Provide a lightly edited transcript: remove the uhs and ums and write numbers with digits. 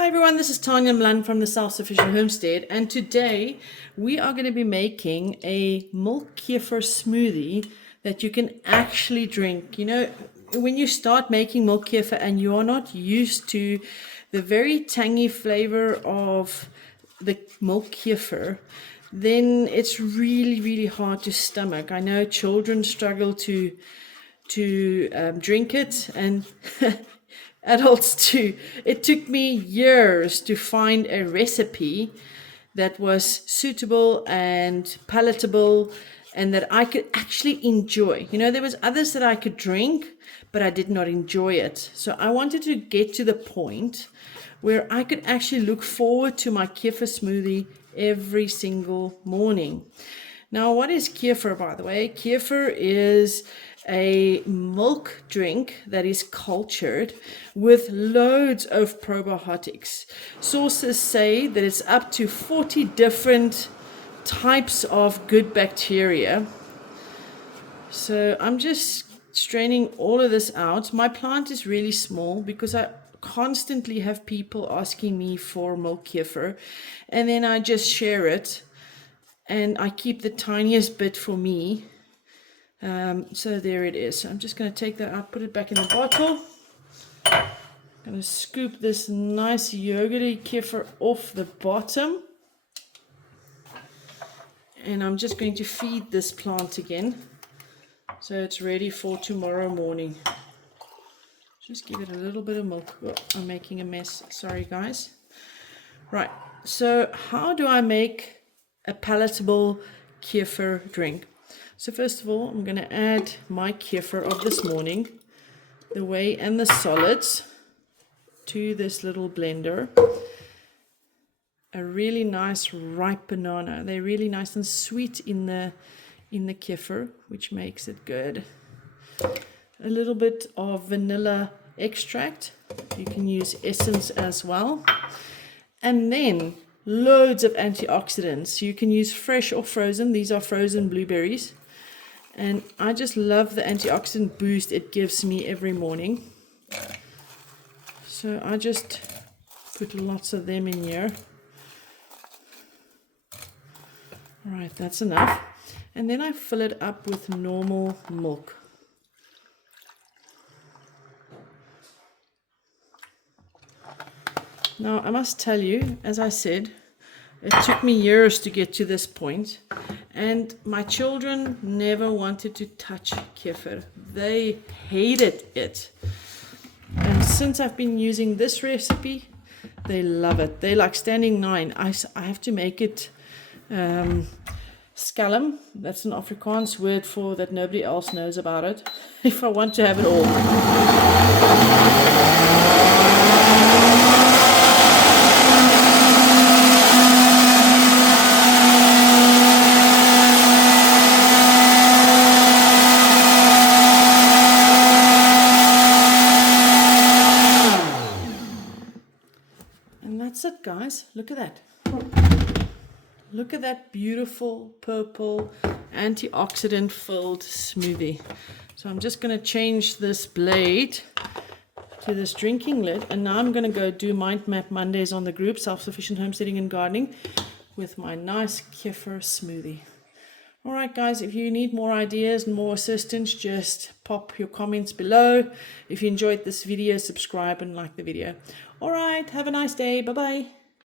Hi everyone, this is Tanya Mlan from the Self-Sufficient Homestead, and today we are going to be making a milk kefir smoothie that you can actually drink. You know, when you start making milk kefir and you are not used to the very tangy flavor of the milk kefir, then it's really hard to stomach. I know children struggle to drink it, and adults too. It took me years to find a recipe that was suitable and palatable and that I could actually enjoy. You know, there was others that I could drink, but I did not enjoy it. So I wanted to get to the point where I could actually look forward to my kefir smoothie every single morning. Now, what is kefir, by the way? Kefir is a milk drink that is cultured with loads of probiotics. Sources say that it's up to 40 different types of good bacteria. So I'm just straining all of this out. My plant is really small because I constantly have people asking me for milk kefir, and then I just share it and I keep the tiniest bit for me. So there it is. So I'm just going to take that out, put it back in the bottle. I'm going to scoop this nice yogurty kefir off the bottom. And I'm just going to feed this plant again, so it's ready for tomorrow morning. Just give it a little bit of milk. Oh, I'm making a mess. Sorry, guys. Right. So how do I make a palatable kefir drink? So first of all, I'm going to add my kefir of this morning, the whey and the solids, to this little blender. A really nice ripe banana. They're really nice and sweet in the kefir, which makes it good. A little bit of vanilla extract. You can use essence as well. And then loads of antioxidants. You can use fresh or frozen. These are frozen blueberries. And I just love the antioxidant boost it gives me every morning. So I just put lots of them in here. All right, that's enough. And then I fill it up with normal milk. Now, I must tell you, as I said, it took me years to get to this point, and my children never wanted to touch kefir. They hated it. And since I've been using this recipe, they love it. They like standing 9. I have to make it scallum. That's an Afrikaans word for that nobody else knows about it. If I want to have it all. And that's it, guys. Look at that. Look at that beautiful purple antioxidant filled smoothie. So I'm just going to change this blade to this drinking lid, and now I'm going to go do Mind Map Mondays on the group Self-Sufficient Homesteading and Gardening with my nice kefir smoothie. All right, guys, if you need more ideas and more assistance, just pop your comments below. If you enjoyed this video, subscribe and like the video. All right, have a nice day. Bye-bye.